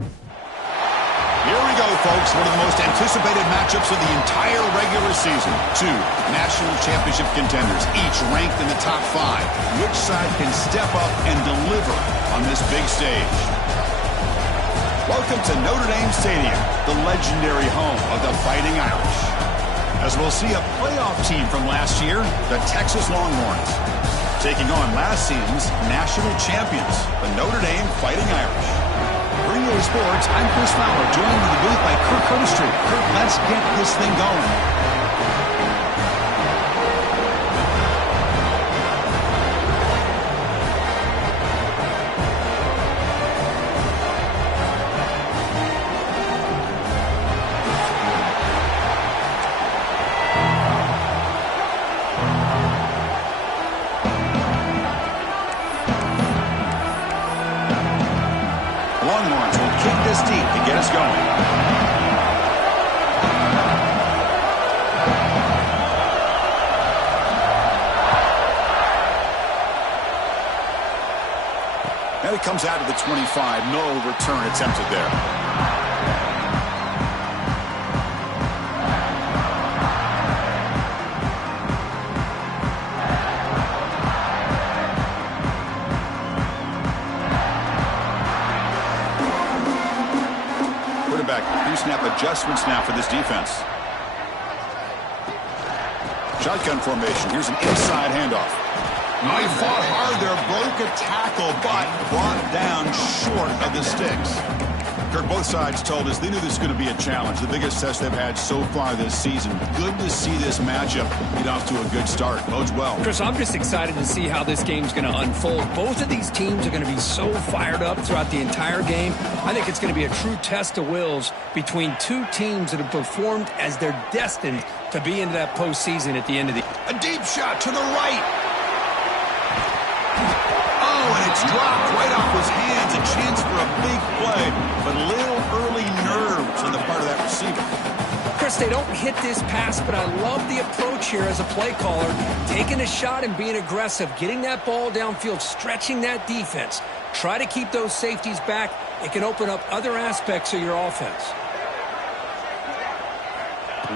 Here we go, folks. One of the most anticipated matchups of the entire regular season. Two national championship contenders, each ranked in the top 5. Which side can step up and deliver on this big stage? Welcome to Notre Dame Stadium, the legendary home of the Fighting Irish. As we'll see a playoff team from last year, the Texas Longhorns, taking on last season's national champions, the Notre Dame Fighting Irish. For EA Sports, I'm Chris Fowler, joined in the booth by Kirk Curtistry. Kirk, let's get this thing going. Longhorns will kick this deep to get us going. And it comes out to the 25. No return attempted there. Pre-snap adjustments now for this defense. Shotgun formation. Here's an inside handoff. He fought hard there, broke a tackle, but brought down short of the sticks. Kirk, both sides told us they knew this was going to be a challenge, the biggest test they've had so far this season. Good to see this matchup get off to a good start. Bodes well. Chris, I'm just excited to see how this game's going to unfold. Both of these teams are going to be so fired up throughout the entire game. I think it's going to be a true test of wills between two teams that have performed as they're destined to be into that postseason at the end of the... A deep shot to the right. Oh, and it's dropped right off his hands. A chance for a big play, but little early nerves on the part of that receiver. Chris, they don't hit this pass, but I love the approach here as a play caller. Taking a shot and being aggressive, getting that ball downfield, stretching that defense. Try to keep those safeties back. It can open up other aspects of your offense.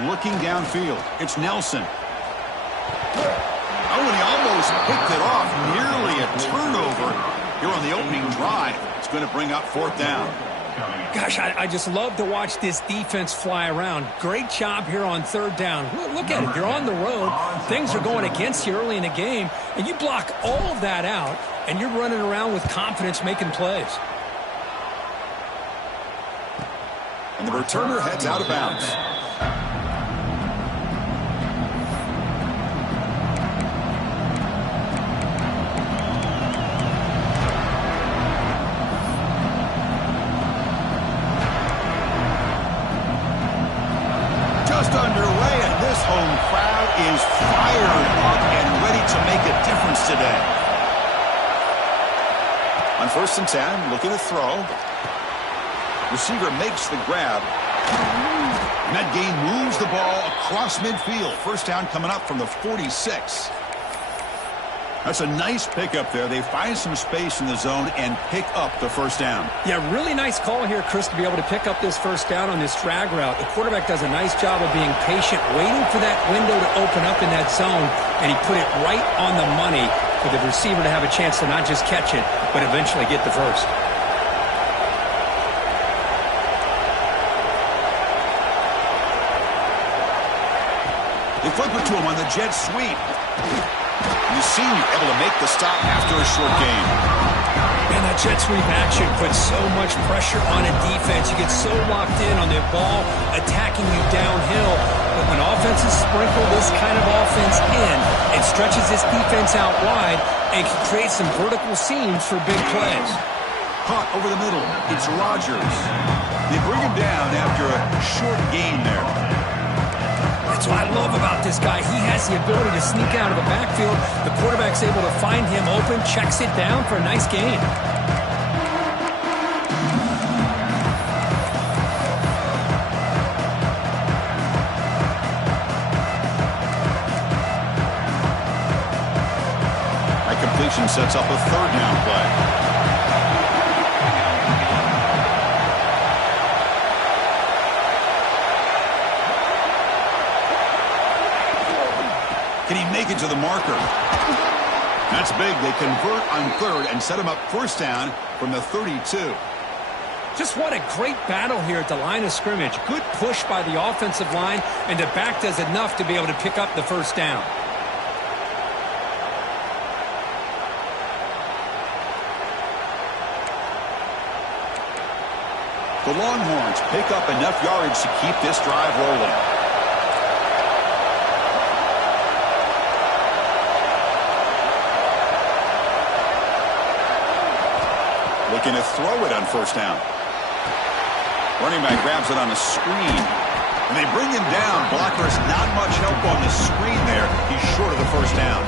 Looking downfield, it's Nelson. Oh, and he almost picked it off. Nearly a turnover here on the opening drive. It's going to bring up 4th down. Gosh, I just love to watch this defense fly around. Great job here on 3rd down. Look at it. You're on the road. Things are going against you early in the game, and you block all of that out, and you're running around with confidence making plays. And the returner heads out of bounds. Underway, and this home crowd is fired up and ready to make a difference today. On 1st and 10, looking to throw. Receiver makes the grab. And that gain moves the ball across midfield. 1st down coming up from the 46. That's a nice pickup there. They find some space in the zone and pick up the 1st down. Yeah, really nice call here, Chris, to be able to pick up this 1st down on this drag route. The quarterback does a nice job of being patient, waiting for that window to open up in that zone, and he put it right on the money for the receiver to have a chance to not just catch it, but eventually get the 1st. They flip it to him on the jet sweep. The senior able to make the stop after a short gain. And that jet sweep action puts so much pressure on a defense. You get so locked in on the ball attacking you downhill. But when offenses sprinkle this kind of offense in, it stretches this defense out wide and can create some vertical seams for big plays. Caught over the middle. It's Rodgers. They bring him down after a short gain there. That's what I love about this guy. He has the ability to sneak out of the backfield. The quarterback's able to find him open, checks it down for a nice gain. That completion sets up a 3rd down play. it to the marker. That's big. They convert on third and set him up first down from the 32. Just what a great battle here at the line of scrimmage. Good push by the offensive line, and the back does enough to be able to pick up the first down. The Longhorns pick up enough yards to keep this drive rolling. Looking to throw it on first down. Running back grabs it on a screen. And they bring him down. Blockers not much help on the screen there. He's short of the first down.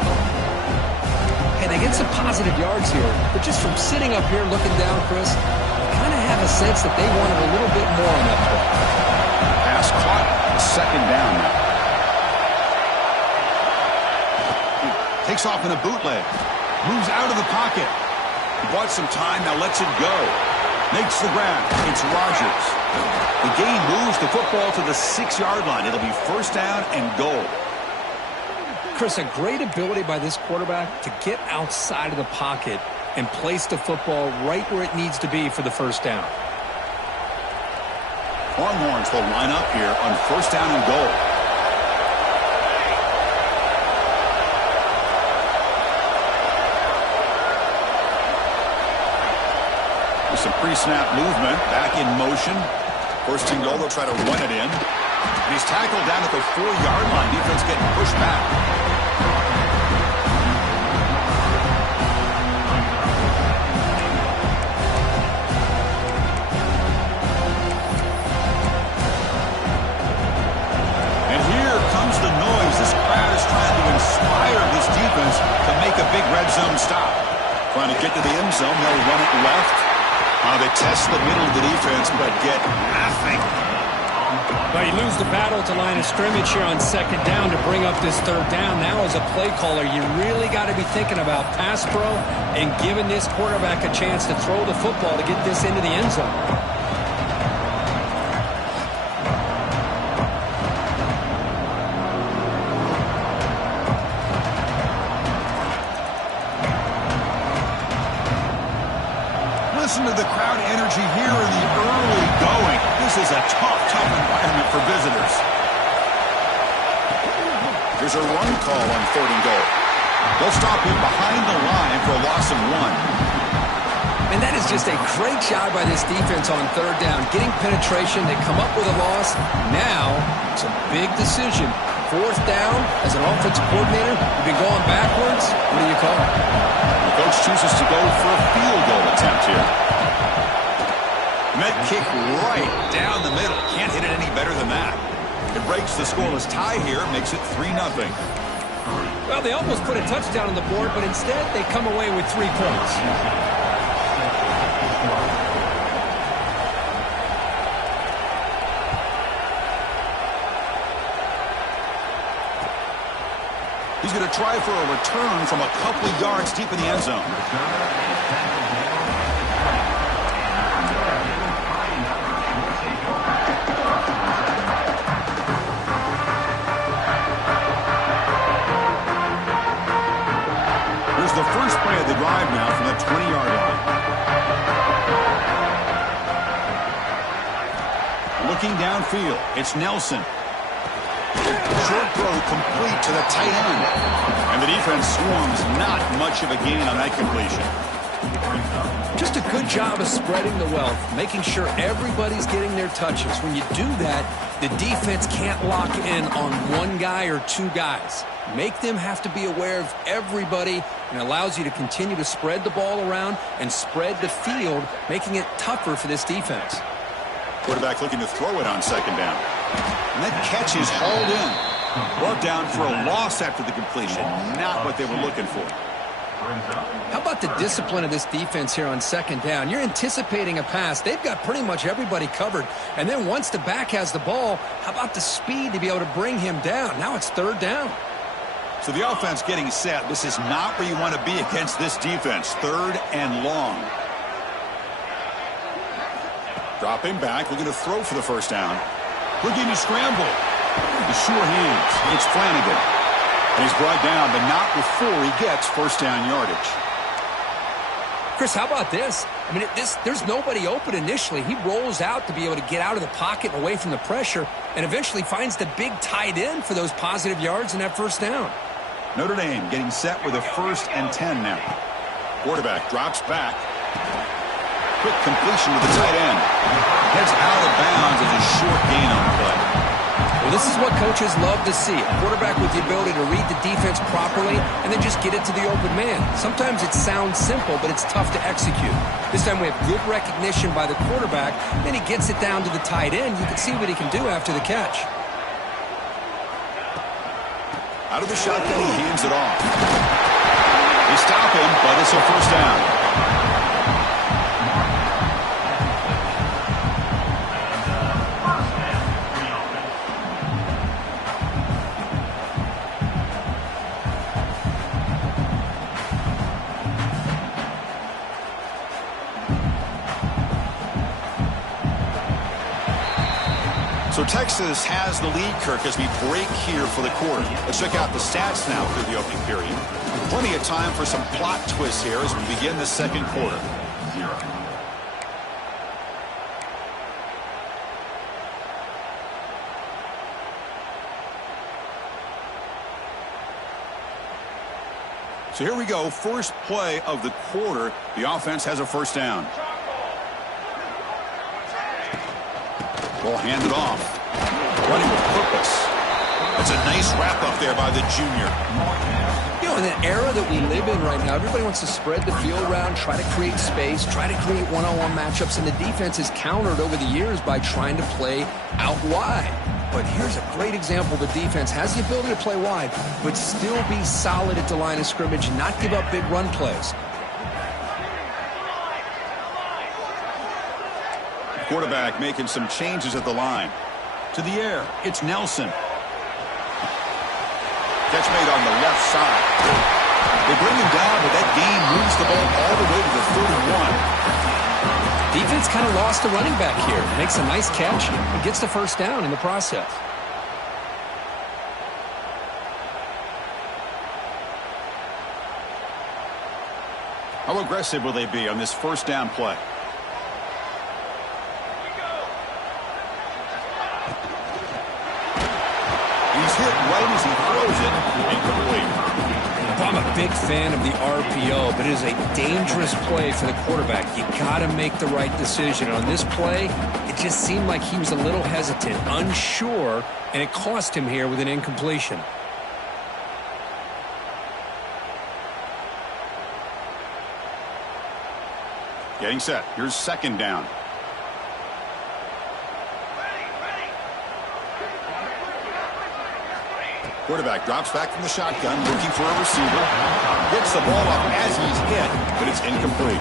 Hey, they get some positive yards here. But just from sitting up here looking down, Chris, I kind of have a sense that they wanted a little bit more on that play. Pass caught. Second down now. Takes off in a bootleg. Moves out of the pocket. He bought some time, now lets it go. Makes the grab. It's Rodgers. The game moves the football to the 6-yard line. It'll be first down and goal. Chris, a great ability by this quarterback to get outside of the pocket and place the football right where it needs to be for the first down. Longhorns will line up here on first down and goal. Some pre-snap movement, back in motion. First and goal, they'll try to run it in. And he's tackled down at the 4-yard line. Defense getting pushed back. And here comes the noise. This crowd is trying to inspire this defense to make a big red zone stop. Trying to get to the end zone. They'll run it left. They test the middle of the defense, but get nothing. Well, you lose the battle at the line of scrimmage here on second down to bring up this third down. Now, as a play caller, you really got to be thinking about pass pro and giving this quarterback a chance to throw the football to get this into the end zone. Listen to the crowd energy here in the early going. This is a tough environment for visitors. Here's a run call on third and goal. They'll stop him behind the line for a loss of 1. And that is just a great job by this defense on third down. Getting penetration, they come up with a loss. Now, it's a big decision. Fourth down, as an offensive coordinator, you've been going backwards. What do you call it? The coach chooses to go for a field goal attempt here. And that kick right down the middle. Can't hit it any better than that. It breaks the scoreless tie here, makes it 3-0. Well, they almost put a touchdown on the board, but instead they come away with 3 points. He's going to try for a return from a couple of yards deep in the end zone. Here's the first play of the drive now from the 20-yard line. Looking downfield, it's Nelson. Short throw complete to the tight end. And the defense swarms, not much of a gain on that completion. Just a good job of spreading the wealth, making sure everybody's getting their touches. When you do that, the defense can't lock in on one guy or 2 guys. Make them have to be aware of everybody, and allows you to continue to spread the ball around and spread the field, making it tougher for this defense. Quarterback looking to throw it on second down. And that catch is hauled in. Brought down for a loss after the completion. Not what they were looking for. How about the discipline of this defense here on second down? You're anticipating a pass. They've got pretty much everybody covered. And then once the back has the ball, how about the speed to be able to bring him down? Now it's third down. So the offense getting set. This is not where you want to be against this defense. Third and long. Dropping back, looking to throw for the first down. Looking to scramble. The sure hands. It's Flanagan. And he's brought down, but not before he gets first down yardage. Chris, how about this? I mean, there's nobody open initially. He rolls out to be able to get out of the pocket and away from the pressure, and eventually finds the big tight end for those positive yards in that first down. Notre Dame getting set with a 1st and 10 now. Quarterback drops back. Quick completion to the tight end. Heads out of bounds as a short gain on the play. Well, this is what coaches love to see. A quarterback with the ability to read the defense properly and then just get it to the open man. Sometimes it sounds simple, but it's tough to execute. This time we have good recognition by the quarterback. Then he gets it down to the tight end. You can see what he can do after the catch. Out of the shotgun, he hands it off. They stop him, but it's a first down. So Texas has the lead, Kirk, as we break here for the quarter. Let's check out the stats now through the opening period. Plenty of time for some plot twists here as we begin the second quarter. So here we go, first play of the quarter. The offense has a first down. Ball handed off. Running with purpose. That's a nice wrap up there by the junior. You know, in an era that we live in right now, everybody wants to spread the field around, try to create space, try to create one-on-one matchups, and the defense is countered over the years by trying to play out wide. But here's a great example. The defense has the ability to play wide, but still be solid at the line of scrimmage and not give up big run plays. Quarterback making some changes at the line. To the air, it's Nelson. Catch made on the left side. They bring him down, but that gain moves the ball all the way to the 31. Defense kind of lost the running back here. Makes a nice catch and gets the first down in the process. How aggressive will they be on this first down play? He's hit right as he throws it. Incomplete. I'm a big fan of the RPO, but it is a dangerous play for the quarterback. You got to make the right decision. On this play, it just seemed like he was a little hesitant, unsure, and it cost him here with an incompletion. Getting set. Here's second down. Quarterback drops back from the shotgun, looking for a receiver. Gets the ball up as he's hit, but it's incomplete.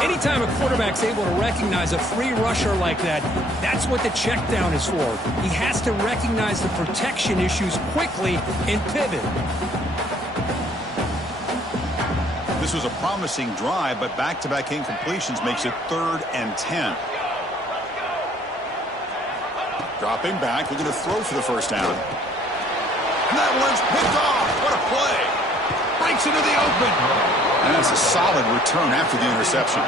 Anytime a quarterback's able to recognize a free rusher like that, that's what the check down is for. He has to recognize the protection issues quickly and pivot. This was a promising drive, but back-to-back incompletions makes it 3rd and 10. Dropping back, looking to throw for the first down. And that one's picked off. What a play. Breaks into the open. And that's a solid return after the interception.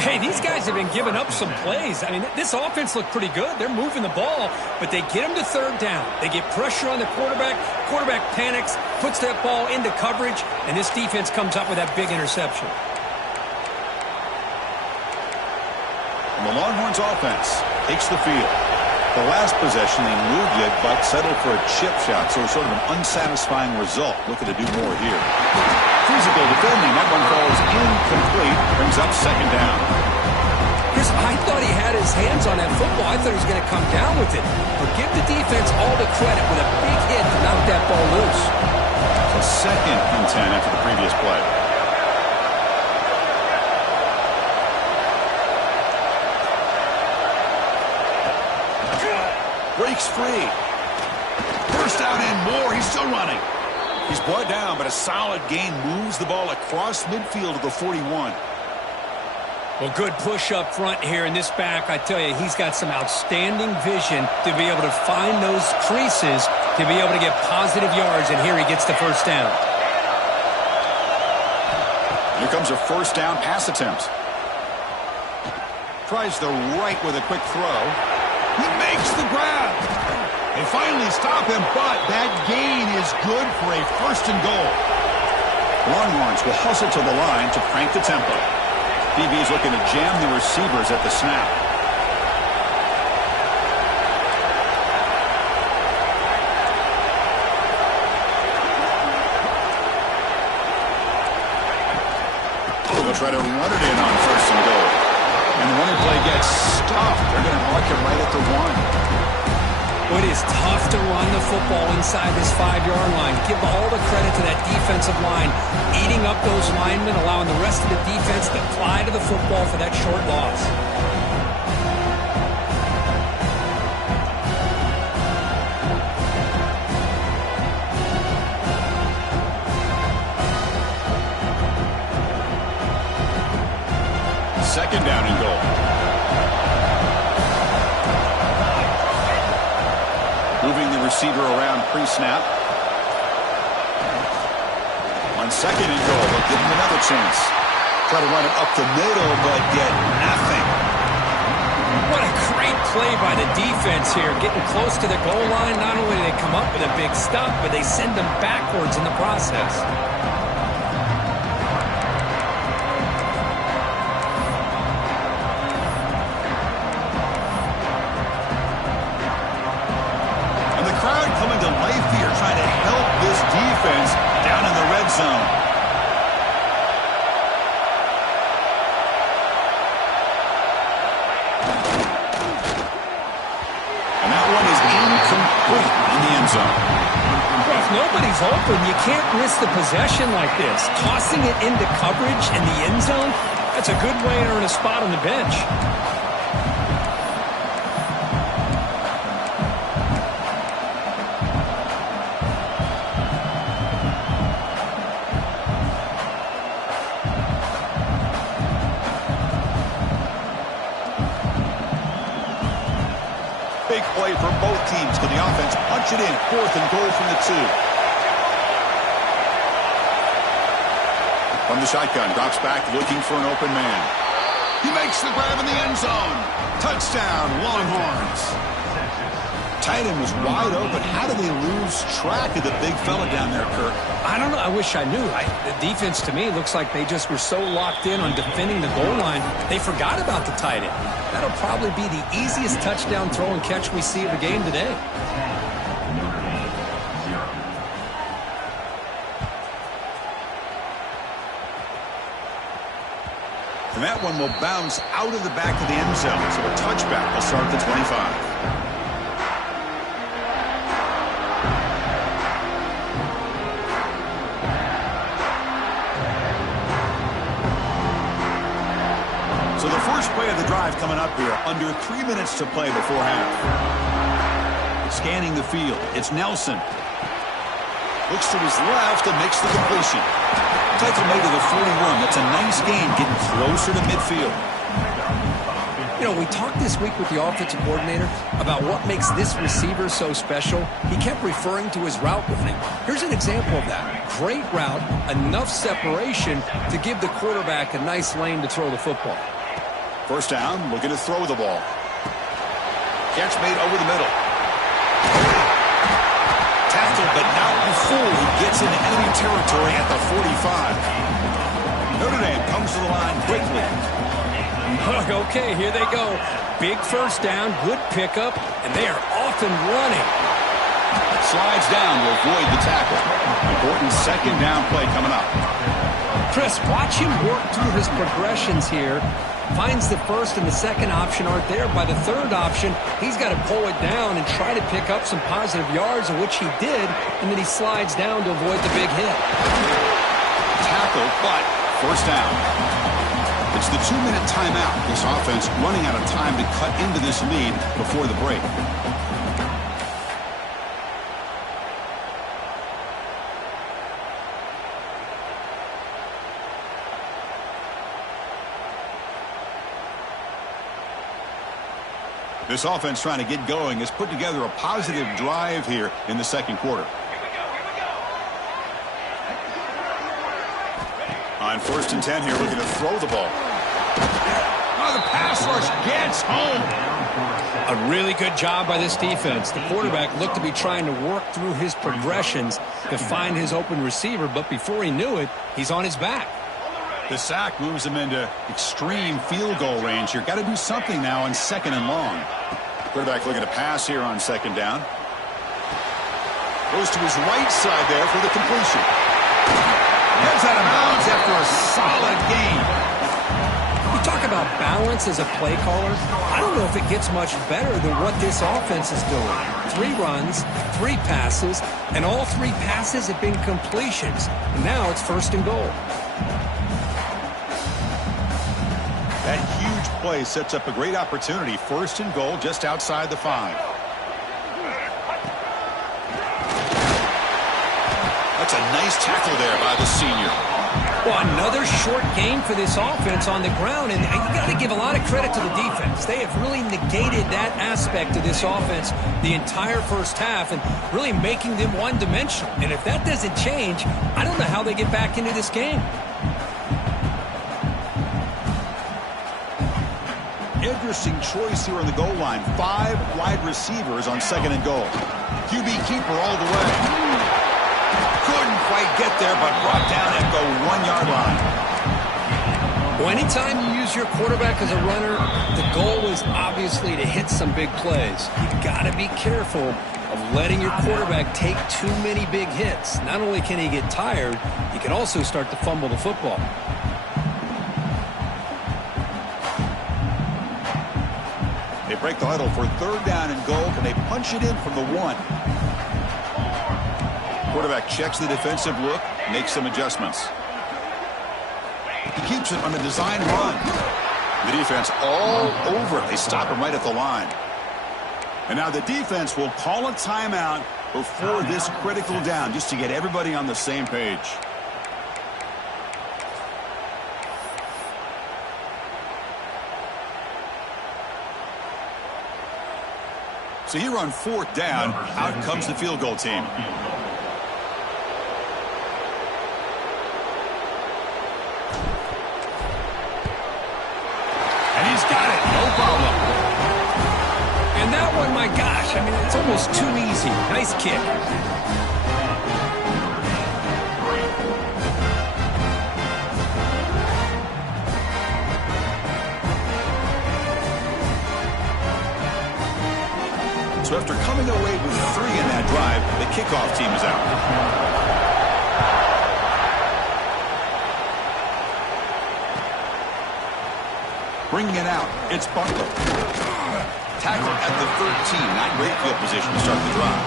Hey, these guys have been giving up some plays. I mean, this offense looked pretty good. They're moving the ball, but they get him to 3rd down. They get pressure on the quarterback. Quarterback panics, puts that ball into coverage, and this defense comes up with that big interception. And the Longhorns offense takes the field. The last possession, they moved it, but settled for a chip shot, so sort of an unsatisfying result. Looking to do more here. Physical defending. That one falls incomplete. Brings up second down. Chris, I thought he had his hands on that football. I thought he was going to come down with it. But give the defense all the credit with a big hit to knock that ball loose. So 2nd and 10 after the previous play. Breaks free. First down and more. He's still running. He's brought down, but a solid gain moves the ball across midfield to the 41. Well, good push up front here in this back. I tell you, he's got some outstanding vision to be able to find those creases to be able to get positive yards, and here he gets the first down. Here comes a first down pass attempt. Tries the right with a quick throw. He makes the grab. They finally stop him, but that gain is good for a first and goal. Longhorns will hustle to the line to crank the tempo. DB's looking to jam the receivers at the snap. They'll try to run it in on first and goal. And the running play gets stuffed. They're going to mark it right at the 1. It is tough to run the football inside this 5-yard line. Give all the credit to that defensive line, eating up those linemen, allowing the rest of the defense to fly to the football for that short loss. Second down and goal. Moving the receiver around pre-snap. On second and goal, they'll give him another chance. Try to run it up the middle, but get nothing. What a great play by the defense here. Getting close to the goal line, not only do they come up with a big stop, but they send them backwards in the process. Coming to life here, trying to help this defense down in the red zone. And that one is incomplete in the end zone. Well, if nobody's open, you can't miss the possession like this. Tossing it into coverage in the end zone, that's a good way to earn a spot on the bench. Big play for both teams. Can the offense punch it in? Fourth and goal from the 2. From the shotgun, drops back looking for an open man. He makes the grab in the end zone. Touchdown, Longhorns. Tight end was wide open. How did they lose track of the big fella down there, Kirk? I don't know. I wish I knew. The defense, to me, looks like they just were so locked in on defending the goal line, they forgot about the tight end. That'll probably be the easiest touchdown throw and catch we see of the game today. And that one will bounce out of the back of the end zone. So a touchback will start at the 25. So the first play of the drive coming up here, under 3 minutes to play before half. Scanning the field, it's Nelson. Looks to his left and makes the completion. Tackle made to the 41. That's a nice gain, getting closer to midfield. You know, we talked this week with the offensive coordinator about what makes this receiver so special. He kept referring to his route running. Here's an example of that. Great route, enough separation to give the quarterback a nice lane to throw the football. First down, looking to throw the ball. Catch made over the middle. Tackled, but not before he gets into enemy territory at the 45. Notre Dame comes to the line quickly. Okay, here they go. Big first down, good pickup, and they are off and running. Slides down to avoid the tackle. Important second down play coming up. Chris, watch him work through his progressions here. Finds the first and the second option aren't there. By the third option, he's got to pull it down and try to pick up some positive yards, of which he did, and then he slides down to avoid the big hit. Tackle, but first down. It's the 2-minute timeout. This offense running out of time to cut into this lead before the break. This offense trying to get going has put together a positive drive here in the second quarter. On 1st and 10 here, looking to throw the ball. Oh, the pass rush gets home. A really good job by this defense. The quarterback looked to be trying to work through his progressions to find his open receiver, but before he knew it, he's on his back. The sack moves him into extreme field goal range here. Got to do something now on 2nd and long. Quarterback looking to pass here on 2nd down. Goes to his right side there for the completion. Gets out of bounds after a solid gain. You talk about balance as a play caller. I don't know if it gets much better than what this offense is doing. 3 runs, 3 passes, and all 3 passes have been completions. And now it's 1st and goal. That huge play sets up a great opportunity. 1st and goal just outside the 5. That's a nice tackle there by the senior. Well, another short gain for this offense on the ground, and you got to give a lot of credit to the defense. They have really negated that aspect of this offense the entire first half and really making them one-dimensional. And if that doesn't change, I don't know how they get back into this game. Interesting choice here on the goal line. 5 wide receivers on 2nd and goal. QB keeper all the way. Couldn't quite get there, but brought down at the 1-yard line. Well, anytime you use your quarterback as a runner, the goal is obviously to hit some big plays. You've got to be careful of letting your quarterback take too many big hits. Not only can he get tired, he can also start to fumble the football. They break the huddle for 3rd down and goal. Can they punch it in from the 1? Quarterback checks the defensive look, makes some adjustments. He keeps it on a design run. The defense all over it. They stop him right at the line. And now the defense will call a timeout before this critical down just to get everybody on the same page. So here on 4th down, out comes the field goal team. And he's got it, no problem. And that one, my gosh, I mean, it's almost too easy. Nice kick. So after coming away with 3 in that drive, the kickoff team is out. Bringing it out, it's Butler. Tackle at the 13. Not great field position to start the drive.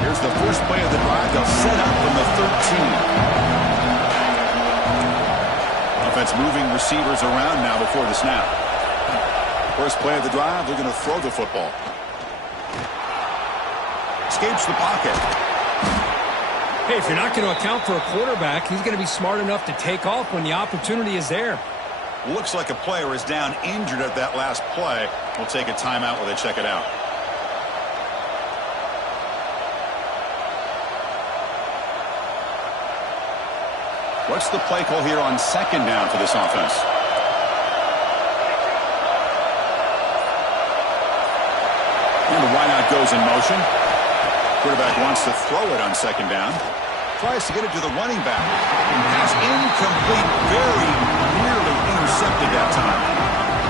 Here's the first play of the drive. They'll set up from the 13. Offense moving receivers around now before the snap. First play of the drive, they're going to throw the football. Escapes the pocket. Hey, if you're not going to account for a quarterback, he's going to be smart enough to take off when the opportunity is there. Looks like a player is down injured at that last play. We'll take a timeout while they check it out. What's the play call here on 2nd down for this offense? And the wideout goes in motion. Quarterback wants to throw it on 2nd down. Tries to get it to the running back. Pass incomplete. Very nearly intercepted that time.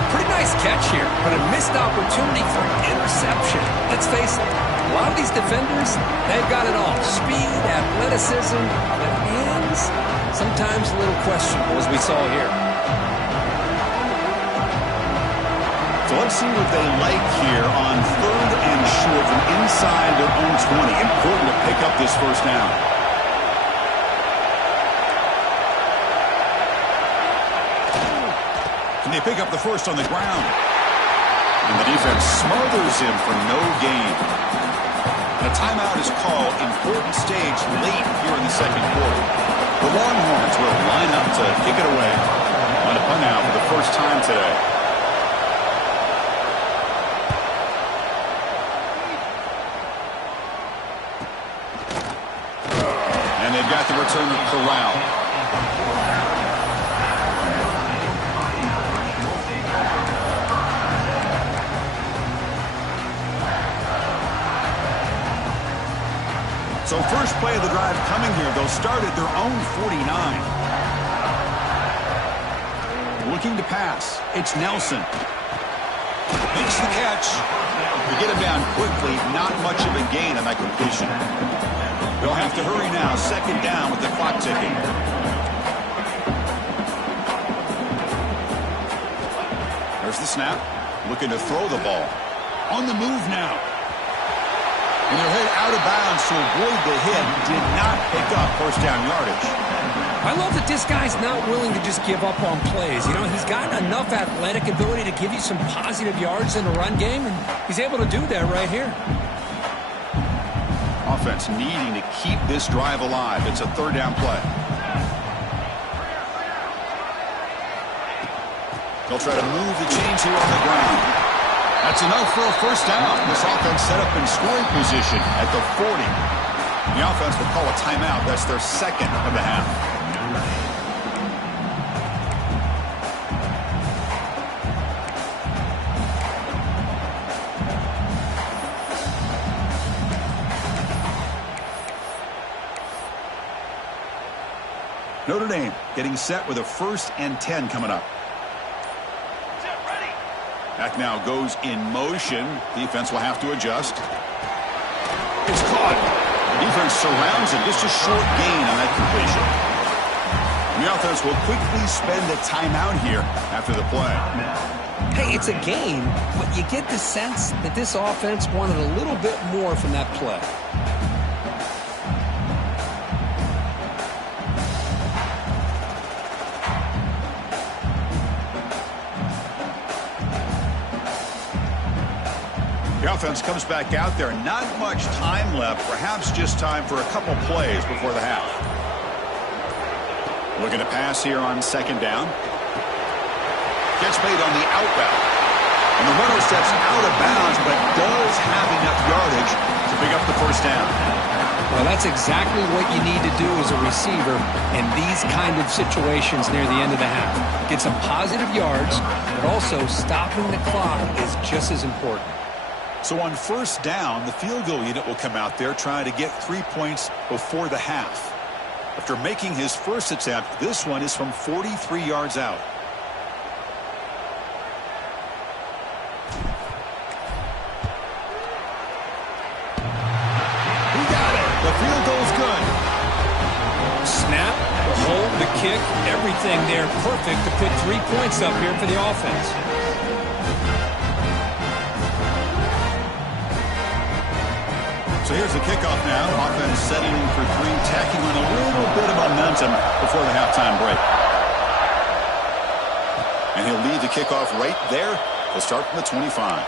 Pretty nice catch here, but a missed opportunity for an interception. Let's face it, a lot of these defenders, they've got it all. Speed, athleticism, but hands, sometimes a little questionable, as we saw here. So let's see what they like here on 3rd and short from inside their own 20. Important to pick up this first down. Can they pick up the first on the ground? And the defense smothers him for no gain. A timeout is called, important stage late here in the second quarter. The Longhorns will line up to kick it away. On a punt out for the first time today. And they've got the return corralled. So first play of the drive coming here. They'll start at their own 49. Looking to pass. It's Nelson. Makes the catch. They get him down quickly. Not much of a gain on that completion. They'll have to hurry now. Second down with the clock ticking. There's the snap. Looking to throw the ball. On the move now. And they'll head out of bounds to avoid the hit. Did not pick up first down yardage. I love that this guy's not willing to just give up on plays. You know, he's got enough athletic ability to give you some positive yards in the run game, and he's able to do that right here. Offense needing to keep this drive alive. It's a third down play. They'll try to move the chains here on the ground. That's enough for a first down. This offense set up in scoring position at the 40. The offense will call a timeout. That's their second of the half. Notre Dame getting set with a 1st and 10 coming up. Back now goes in motion. Defense will have to adjust. It's caught. The defense surrounds it. Just a short gain on that completion. The offense will quickly spend a timeout here after the play. Hey, it's a game, but you get the sense that this offense wanted a little bit more from that play. The offense comes back out there. Not much time left. Perhaps just time for a couple plays before the half. Looking to pass here on second down. Gets made on the outbound. And the runner steps out of bounds, but does have enough yardage to pick up the first down. Well, that's exactly what you need to do as a receiver in these kind of situations near the end of the half. Get some positive yards, but also stopping the clock is just as important. So on first down, the field goal unit will come out there trying to get 3 points before the half. After making his first attempt, this one is from 43 yards out. He got it. The field goal's good. Snap, the hold, the kick, everything there perfect to put 3 points up here for the offense. So here's the kickoff now. Offense setting in for 3, tacking on a little bit of momentum before the halftime break. And he'll lead the kickoff right there. He'll start from the 25.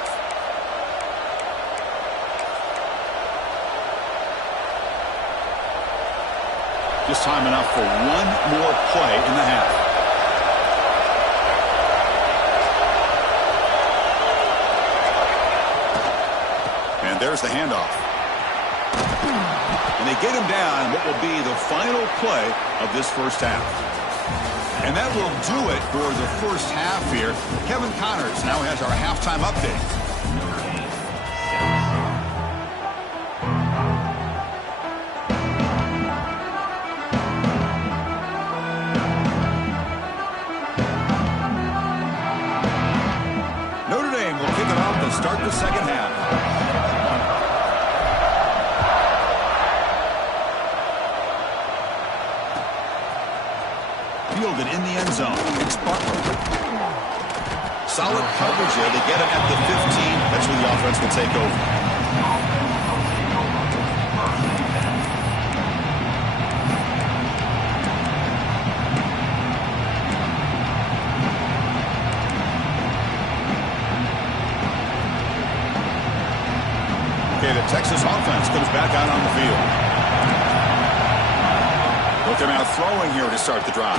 Just time enough for one more play in the half. And there's the handoff. And they get him down what will be the final play of this first half. And that will do it for the first half here. Kevin Connors now has our halftime update. Notre Dame will kick it off to start the second half. Fielded in the end zone. It's Butler. Solid coverage there. They get it at the 15. That's where the offense will take over. Okay, the Texas offense offense comes back out on the field. Look him out throwing here to start the drive.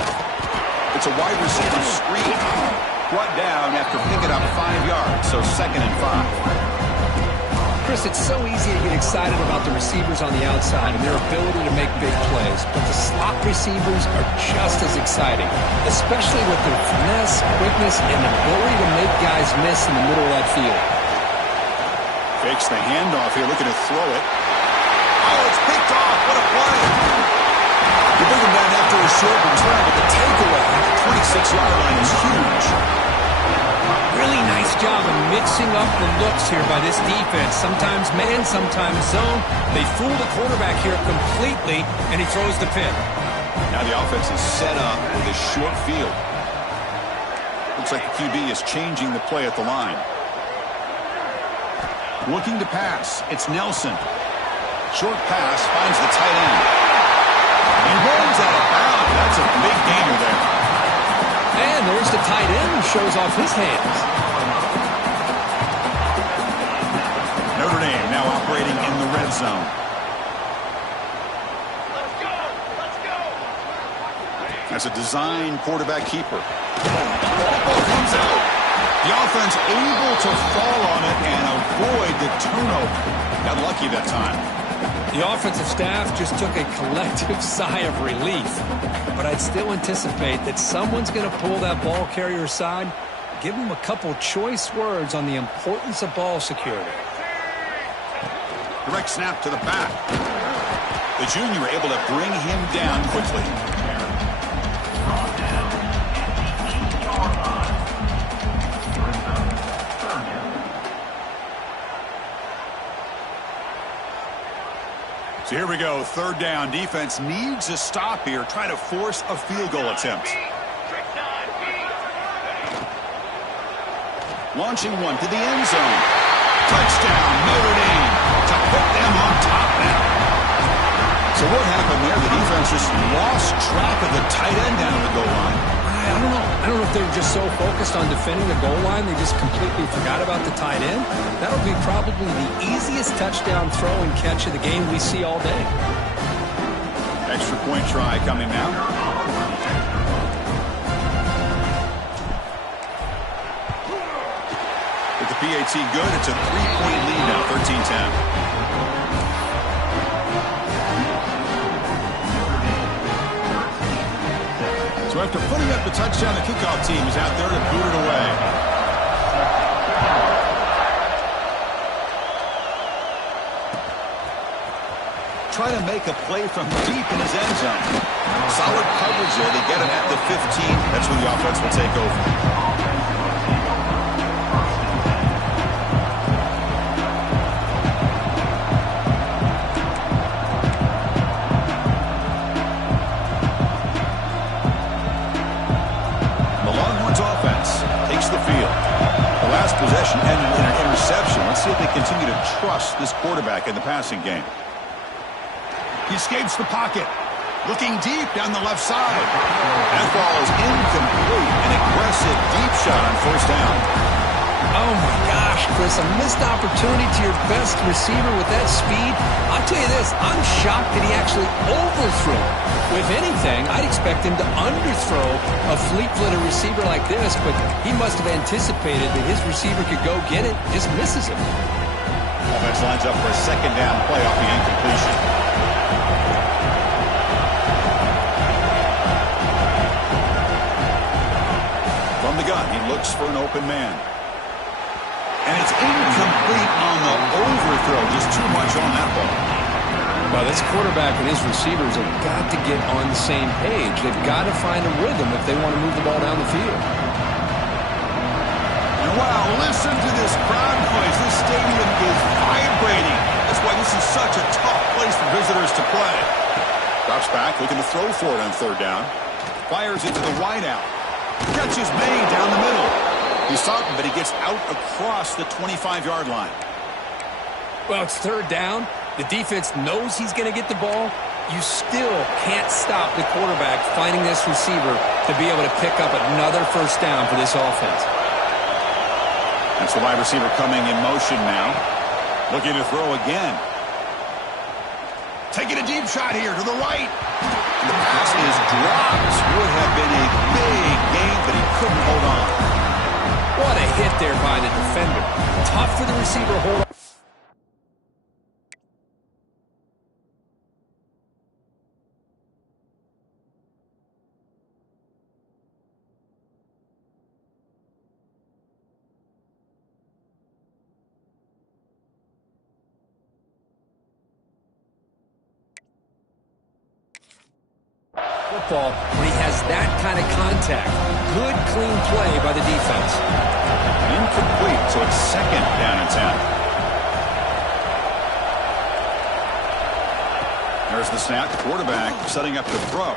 It's a wide receiver screen. Brought down after picking up 5 yards, so 2nd and 5. Chris, it's so easy to get excited about the receivers on the outside and their ability to make big plays, but the slot receivers are just as exciting, especially with their finesse, quickness, and ability to make guys miss in the middle of that field. Fakes the handoff here, looking to throw it. Oh, it's picked off. What a play. You bring him down after a short return, but the takeaway at the 26-yard line is huge. Really nice job of mixing up the looks here by this defense. Sometimes man, sometimes zone. They fool the quarterback here completely, and he throws the pick. Now the offense is set up with a short field. Looks like the QB is changing the play at the line. Looking to pass. It's Nelson. Short pass finds the tight end. He runs out of bounds. That's a big gainer there. And there's the tight end who shows off his hands. Notre Dame now operating in the red zone. As a design quarterback keeper. Ball comes out. The offense able to fall on it and avoid the turnover. Got lucky that time. The offensive staff just took a collective sigh of relief. But I'd still anticipate that someone's going to pull that ball carrier aside, give him a couple choice words on the importance of ball security. Direct snap to the back. The junior able to bring him down quickly. So here we go, 3rd down. Defense needs a stop here, trying to force a field goal attempt. Launching one to the end zone. Touchdown, Notre Dame, to put them on top now. So what happened there? The defense just lost track of the tight end down at the goal line. I don't know. I don't know if they were just so focused on defending the goal line they just completely forgot about the tight end. That'll be probably the easiest touchdown throw and catch of the game we see all day. Extra point try coming now. With the PAT good, it's a 3-point lead now, 13-10. So after putting up the touchdown, the kickoff team is out there to boot it away. Try to make a play from deep in his end zone. Solid coverage there. They get him at the 15. That's when the offense will take over. Possession ended in an interception. Let's see if they continue to trust this quarterback in the passing game. He escapes the pocket. Looking deep down the left side. That ball is incomplete. An aggressive deep shot on 1st down. Oh my gosh, Chris, a missed opportunity to your best receiver with that speed. I'll tell you this, I'm shocked that he actually overthrew. If anything, I'd expect him to underthrow a fleet-footed receiver like this, but he must have anticipated that his receiver could go get it, just misses him. Offense lines up for a 2nd down play off the incompletion. From the gun, he looks for an open man. And it's incomplete on the overthrow. Just too much on that ball. Well, this quarterback and his receivers have got to get on the same page. They've got to find a rhythm if they want to move the ball down the field. And wow, listen to this crowd noise. This stadium is vibrating. That's why this is such a tough place for visitors to play. Drops back, looking to throw for it on 3rd down. Fires it to the wideout. Catch is made down the middle. He's something, but he gets out across the 25-yard line. Well, it's 3rd down. The defense knows he's going to get the ball. You still can't stop the quarterback finding this receiver to be able to pick up another 1st down for this offense. That's the wide receiver coming in motion now. Looking to throw again. Taking a deep shot here to the right. The pass is dropped. Would have been a big gain, but he couldn't hold on. What a hit there by the defender. Tough for the receiver to hold on. Football when he has that kind of contact. Good, clean play by the defense. Incomplete, so it's second down and 10. There's the snap. Quarterback setting up to throw.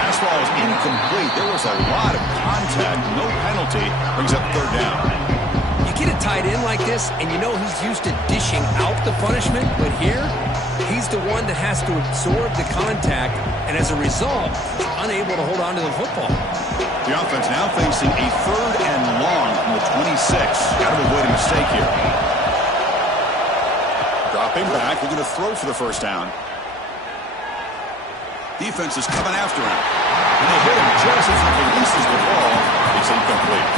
Pass ball is incomplete. There was a lot of contact. No penalty. Brings up third down. You get a tight end like this, and you know he's used to dishing out the punishment, but here, he's the one that has to absorb the contact, and as a result, he's unable to hold on to the football. The offense now facing a third and long from the 26. Got to avoid a mistake here. Dropping back, looking to throw for the first down. Defense is coming after him. And they hit him just as he releases the ball. It's incomplete.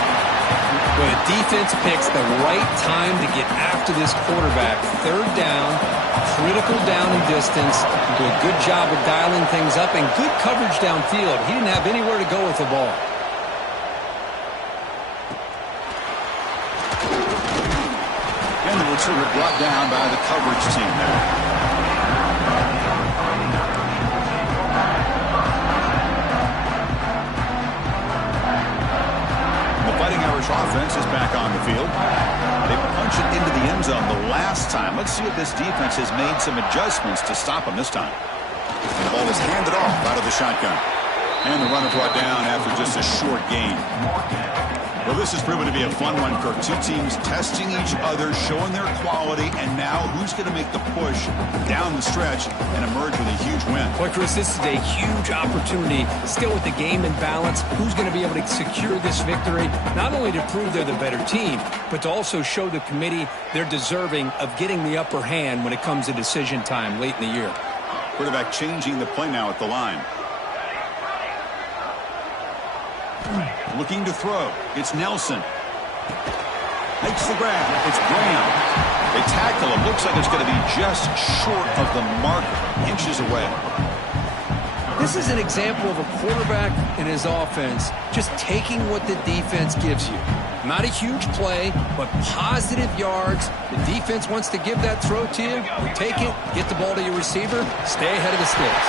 Well, the defense picks the right time to get after this quarterback. Third down, critical down and distance. Do a good job of dialing things up and good coverage downfield. He didn't have anywhere to go with the ball. And the receiver brought down by the coverage team there. Irish offense is back on the field. They punch it into the end zone the last time. Let's see if this defense has made some adjustments to stop them this time. And the ball is handed off out of the shotgun. And the runner brought down after just a short gain. Well, this has proven to be a fun one, Kirk. Two teams testing each other, showing their quality, and now who's going to make the push down the stretch and emerge with a huge win? Well, Chris, this is a huge opportunity. Still with the game in balance, who's going to be able to secure this victory, not only to prove they're the better team, but to also show the committee they're deserving of getting the upper hand when it comes to decision time late in the year. Quarterback changing the play now at the line. Looking to throw. It's Nelson. Makes the grab. It's Graham. They tackle him. Looks like it's going to be just short of the mark, inches away. This is an example of a quarterback and his offense just taking what the defense gives you. Not a huge play, but positive yards. The defense wants to give that throw to you. You take it, get the ball to your receiver, stay ahead of the sticks.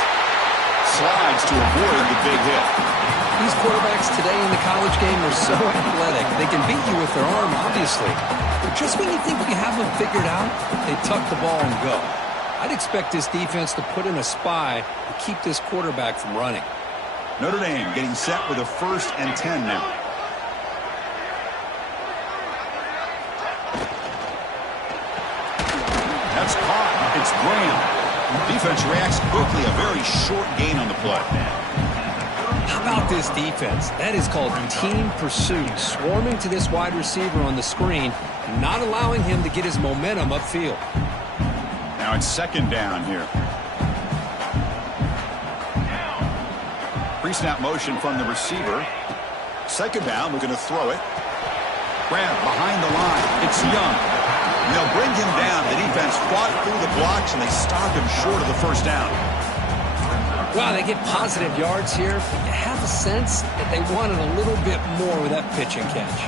Slides to avoid the big hit. These quarterbacks today in the college game are so athletic. They can beat you with their arm, obviously. But just when you think you have them figured out, they tuck the ball and go. I'd expect this defense to put in a spy to keep this quarterback from running. Notre Dame getting set with a 1st and 10 now. That's caught. It's Graham. Defense reacts quickly. A very short gain on the play. How about this defense? That is called team pursuit. Swarming to this wide receiver on the screen and not allowing him to get his momentum upfield. Now it's 2nd down here. Pre-snap motion from the receiver. 2nd down, we're going to throw it. Grab behind the line. It's Young. And they'll bring him down. The defense fought through the blocks, and they stop him short of the 1st down. Wow, they get positive yards here. But you have a sense that they wanted a little bit more with that pitch and catch.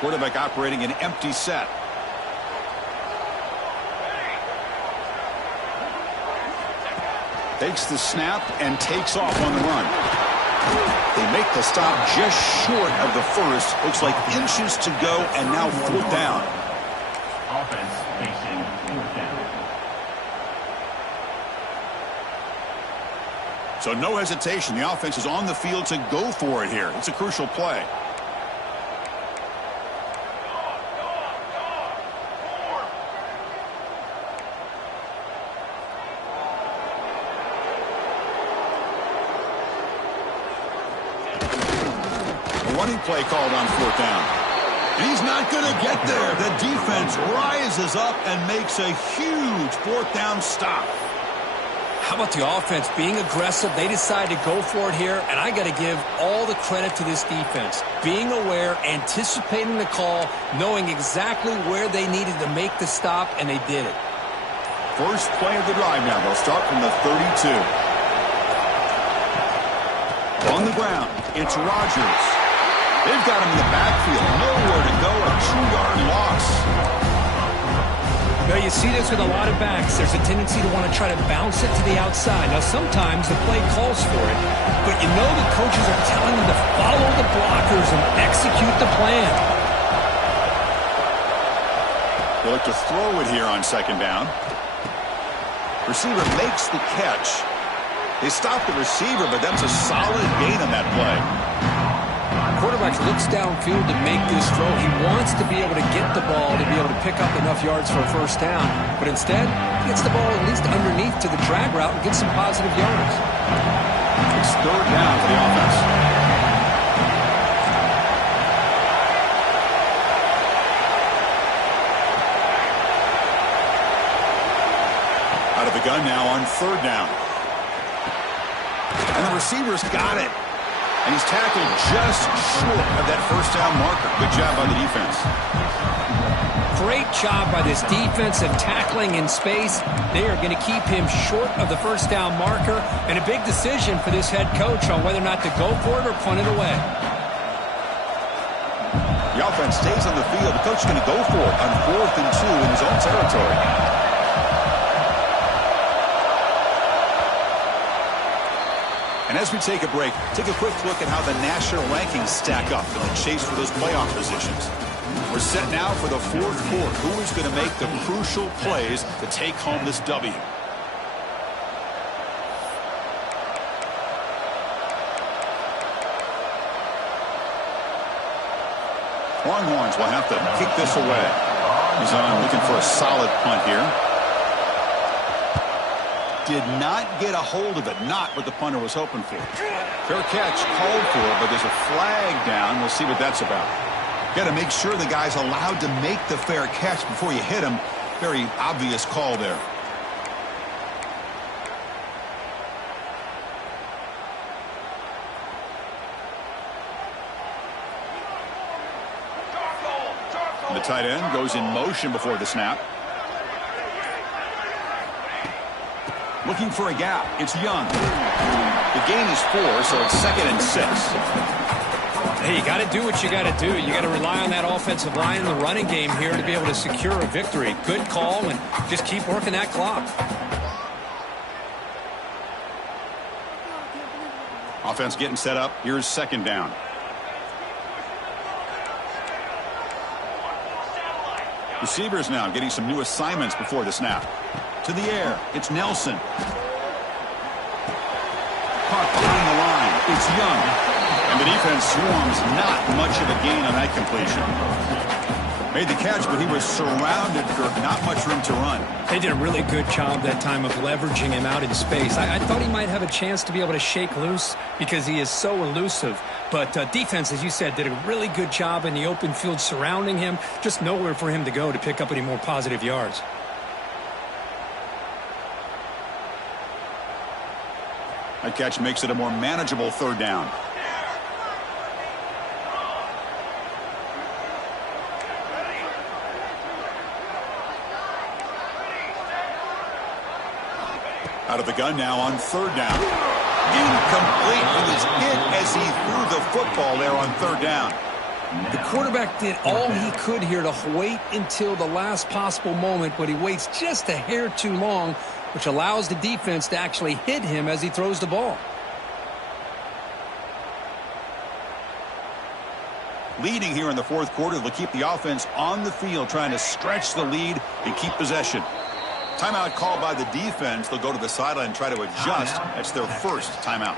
Quarterback operating an empty set. Takes the snap and takes off on the run. They make the stop just short of the 1st. Looks like inches to go, and now 4th down. Offense facing 4th down. So no hesitation. The offense is on the field to go for it here. It's a crucial play. A running play called on 4th down. And he's not going to get there. The defense rises up and makes a huge fourth down stop. How about the offense being aggressive? They decide to go for it here, and I got to give all the credit to this defense. Being aware, anticipating the call, knowing exactly where they needed to make the stop, and they did it. First play of the drive now. They'll start from the 32. On the ground, it's Rodgers. They've got him in the backfield. Nowhere to go. A 2-yard loss. Now, you see this with a lot of backs. There's a tendency to want to try to bounce it to the outside. Now, sometimes the play calls for it, but you know the coaches are telling them to follow the blockers and execute the plan. They look to throw it here on second down. Receiver makes the catch. They stop the receiver, but that's a solid gain on that play. Quarterback looks downfield to make this throw. He wants to be able to get the ball to be able to pick up enough yards for a first down. But instead, he gets the ball at least underneath to the drag route and gets some positive yards. It's third down for the offense. Out of the gun now on third down. And the receiver's got it. And he's tackled just short of that first down marker. Good job by the defense. Great job by this defensive tackling in space. They are going to keep him short of the first down marker. And a big decision for this head coach on whether or not to go for it or punt it away. The offense stays on the field. The coach is going to go for it on 4th and 2 in his own territory. And as we take a break, take a quick look at how the national rankings stack up in the chase for those playoff positions. We're set now for the fourth quarter. Who is going to make the crucial plays to take home this W? Longhorns will have to kick this away. He's on looking for a solid punt here. Did not get a hold of it. Not what the punter was hoping for. Fair catch called for, but there's a flag down. We'll see what that's about. Got to make sure the guy's allowed to make the fair catch before you hit him. Very obvious call there. The tight end goes in motion before the snap. Looking for a gap. It's Young. The gain is 4, so it's 2nd and 6. Hey, you got to do what you got to do. You got to rely on that offensive line in the running game here to be able to secure a victory. Good call, and just keep working that clock. Offense getting set up. Here's second down. Receivers now getting some new assignments before the snap. To the air. It's Nelson. Caught behind the line. It's Young. And the defense swarms. Not much of a gain on that completion. Made the catch, but he was surrounded, Kirk. Not much room to run. They did a really good job that time of leveraging him out in space. I thought he might have a chance to be able to shake loose because he is so elusive. But defense, as you said, did a really good job in the open field surrounding him. Just nowhere for him to go to pick up any more positive yards. That catch makes it a more manageable third down. Out of the gun now on third down. Incomplete. He was hit as he threw the football there on third down. The quarterback did all he could here to wait until the last possible moment, but he waits just a hair too long, which allows the defense to actually hit him as he throws the ball. Leading here in the fourth quarter, they'll keep the offense on the field, trying to stretch the lead and keep possession. Timeout called by the defense. They'll go to the sideline and try to adjust. That's their first timeout.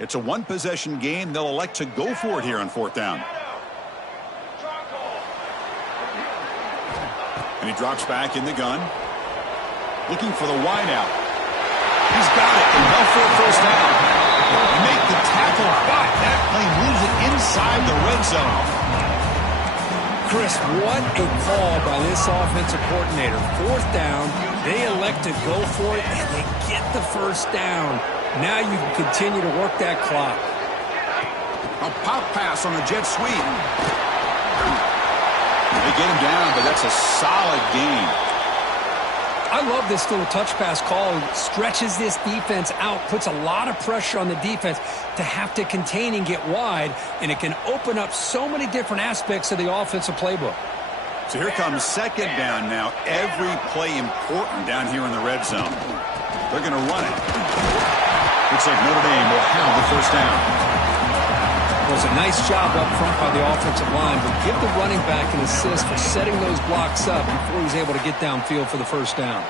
It's a one-possession game. They'll elect to go for it here on 4th down. And he drops back in the gun. Looking for the wideout. He's got it. Enough for a first down. Make the tackle, but that play moves it inside the red zone. Chris, what a call by this offensive coordinator. 4th down, they elect to go for it, and they get the first down. Now you can continue to work that clock. A pop pass on the jet sweep. They get him down, but that's a solid gain. I love this little touch pass call. It stretches this defense out, puts a lot of pressure on the defense to have to contain and get wide, and it can open up so many different aspects of the offensive playbook. So here comes 2nd down now. Every play important down here in the red zone. They're going to run it. Looks like Notre Dame will have the first down. It was a nice job up front by the offensive line, but give the running back an assist for setting those blocks up before he's able to get downfield for the first down.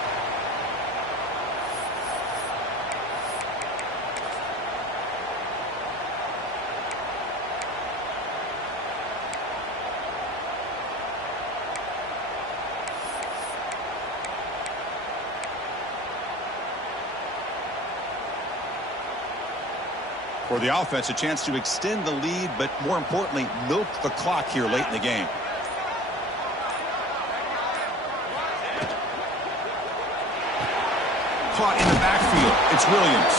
For the offense, a chance to extend the lead, but more importantly, milk the clock here late in the game. Caught in the backfield. It's Williams.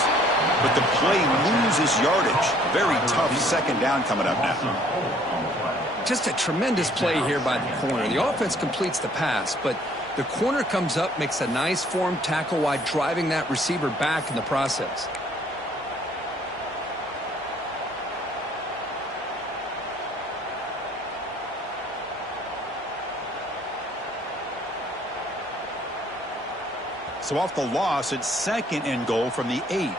But the play loses yardage. Very tough 2nd down coming up now. Just a tremendous play here by the corner. The offense completes the pass, but the corner comes up, makes a nice form tackle while driving that receiver back in the process. So off the loss, it's 2nd and goal from the 8.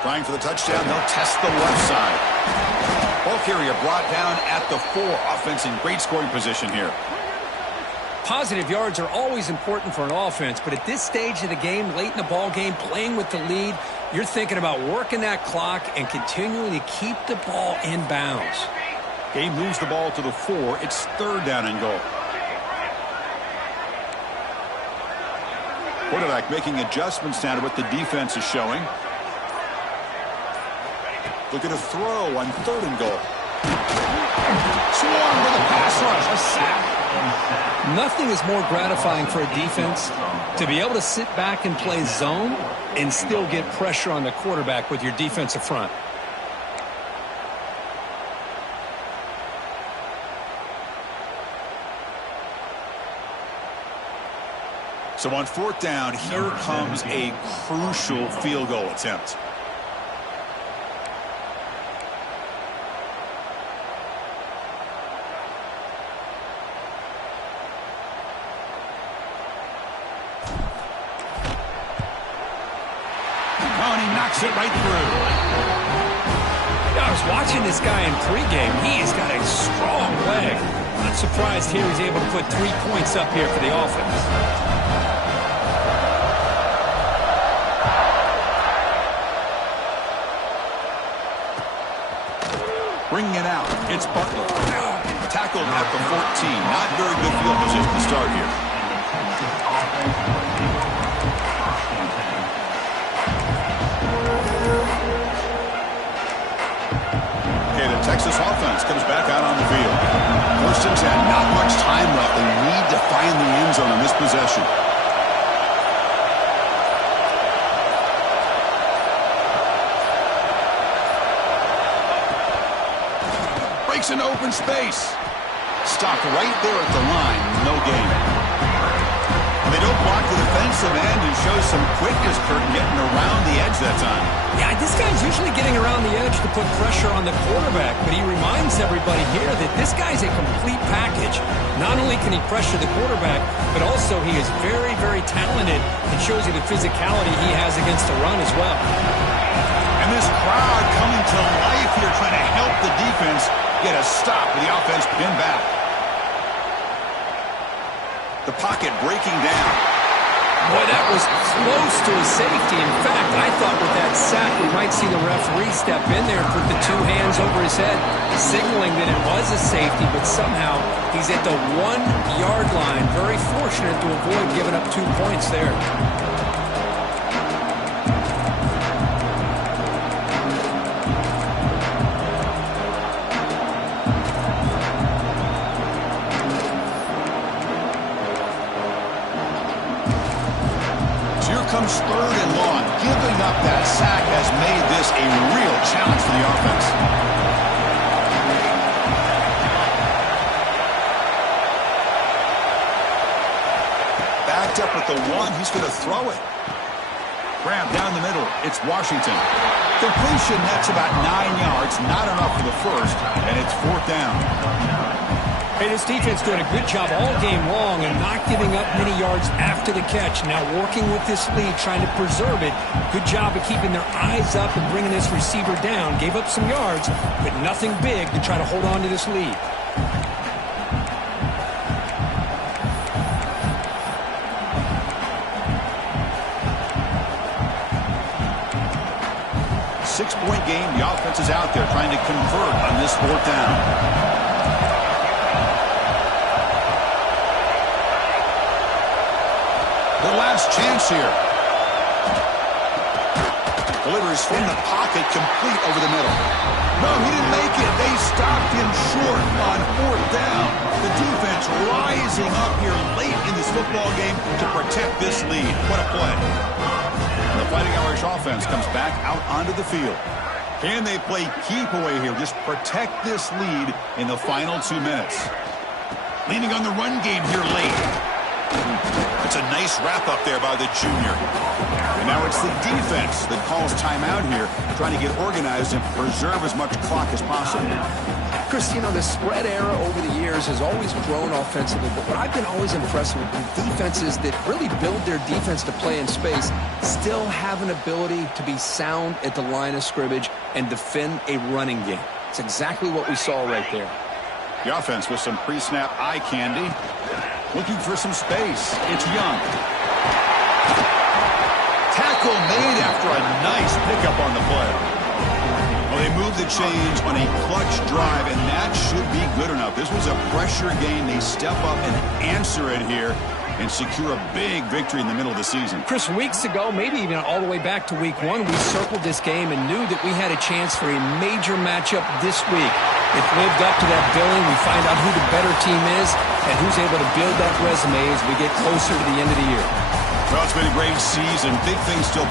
Trying for the touchdown, they'll test the left side. Ball carrier brought down at the 4. Offense in great scoring position here. Positive yards are always important for an offense, but at this stage of the game, late in the ball game, playing with the lead, you're thinking about working that clock and continuing to keep the ball in bounds. Game moves the ball to the 4. It's 3rd down and goal. Quarterback making adjustments now to what the defense is showing. Look at a throw on 3rd and goal. Swarm with a pass rush, a sack. Nothing is more gratifying for a defense to be able to sit back and play zone and still get pressure on the quarterback with your defensive front. So on 4th down, here comes a crucial field goal attempt. Oh, and he knocks it right through. I was watching this guy in pregame. He has got a strong leg. Not surprised here he's able to put 3 points up here for the offense. Bringing it out, it's Butler. Tackled at the 14. Not very good field position to start here. Okay, the Texas offense comes back out on the field. 1st and 10, not much time left. They need to find the end zone in this possession. Breaks into open space. Stopped right there at the line. No gain. And they don't block the defensive end and show some quickness, Kurt, getting around the edge that time. Yeah, this guy's usually getting around the edge to put pressure on the quarterback, but he reminds everybody here that this guy's a complete package. Not only can he pressure the quarterback, but also he is very, very talented and shows you the physicality he has against the run as well. And this crowd coming to life here, trying to help the defense get a stop with the offense pinned back. The pocket breaking down. Boy, that was close to a safety. In fact, I thought with that sack we might see the referee step in there and put the two hands over his head, signaling that it was a safety, but somehow he's at the 1-yard line. Very fortunate to avoid giving up 2 points there. Comes 3rd and long. Giving up that sack has made this a real challenge for the offense. Backed up at the 1. He's going to throw it. Grab down the middle. It's Washington. Completion, that's about 9 yards. Not enough for the first, and it's 4th down. Hey, this defense doing a good job all game long and not giving up many yards after the catch. Now working with this lead, trying to preserve it. Good job of keeping their eyes up and bringing this receiver down. Gave up some yards, but nothing big to try to hold on to this lead. Six-point game. The offense is out there trying to convert on this 4th down. The last chance here. Delivers from the pocket, complete over the middle. No, he didn't make it. They stopped him short on 4th down. The defense rising up here late in this football game to protect this lead. What a play. The Fighting Irish offense comes back out onto the field. Can they play keep away here? Just protect this lead in the final 2 minutes. Leaning on the run game here late. It's a nice wrap-up there by the junior. And now it's the defense that calls timeout here, trying to get organized and preserve as much clock as possible. Chris, you know, the spread era over the years has always grown offensively, but what I've been always impressed with defenses that really build their defense to play in space still have an ability to be sound at the line of scrimmage and defend a running game. It's exactly what we saw right there. The offense with some pre-snap eye candy. Looking for some space. It's Young. Tackle made after a nice pickup on the play. Well, they moved the chains on a clutch drive, and that should be good enough. This was a pressure game. They step up and answer it here and secure a big victory in the middle of the season. Chris, weeks ago, maybe even all the way back to week 1, we circled this game and knew that we had a chance for a major matchup this week. It lived up to that billing. We find out who the better team is and who's able to build that resume as we get closer to the end of the year. Well, it's been a great season. Big things still